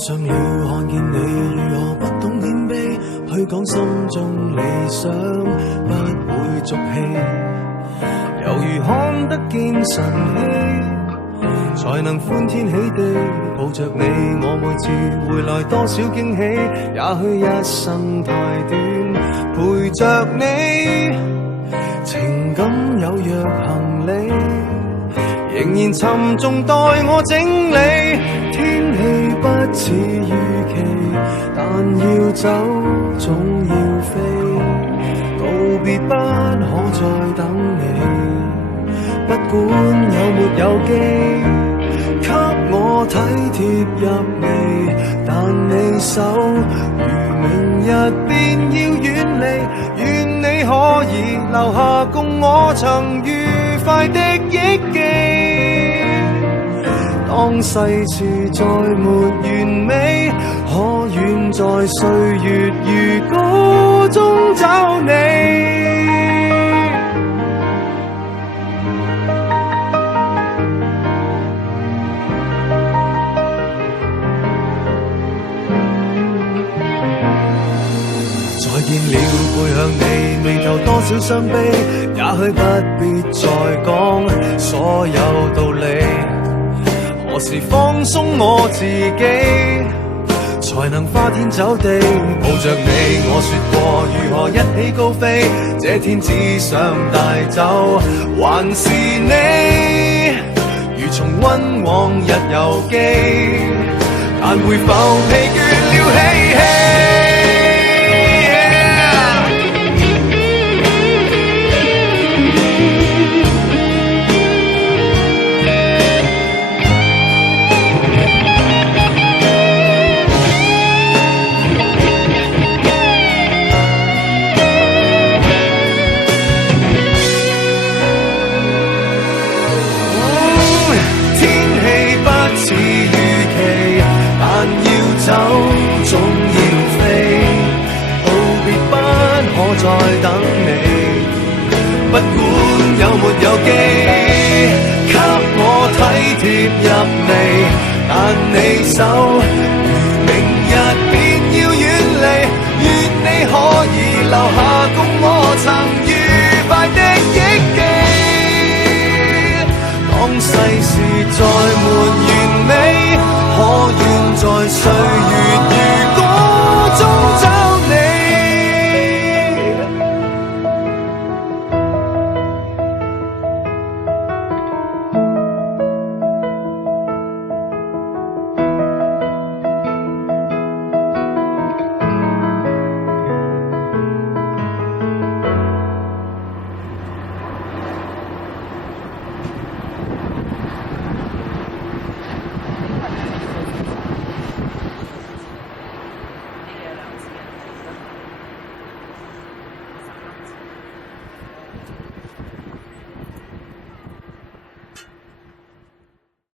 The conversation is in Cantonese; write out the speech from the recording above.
上了看見你如何不懂謙卑，去講心中理想不會俗氣，猶如看得見晨曦，才能歡天喜地抱着你。我每次回來多少驚喜，也許一生太短，陪着你，情感有若行李，仍然沉重待我整理。天氣不似預期，但要走總要飛，告別不可再等你，不管有沒有機，給我體貼入微，但你手如明日便要遠離，願你可以留下共我曾愉快的憶記。當世事再沒完美，可願在歲月如歌中找你。再見了，背向你，眉頭多少傷悲，也許不必再講所有道理。何時放鬆我自己，才能花天酒地抱着你？我說過如何一起高飛，這天只想帶走還是你，如重溫往日遊記，但會否疲倦了嬉戲？走總要飛，道別不可再等你，不管有沒有機，給我體貼入微，但你手如明日便要遠離，願你可以留下共我曾愉快的憶記。當世事再沒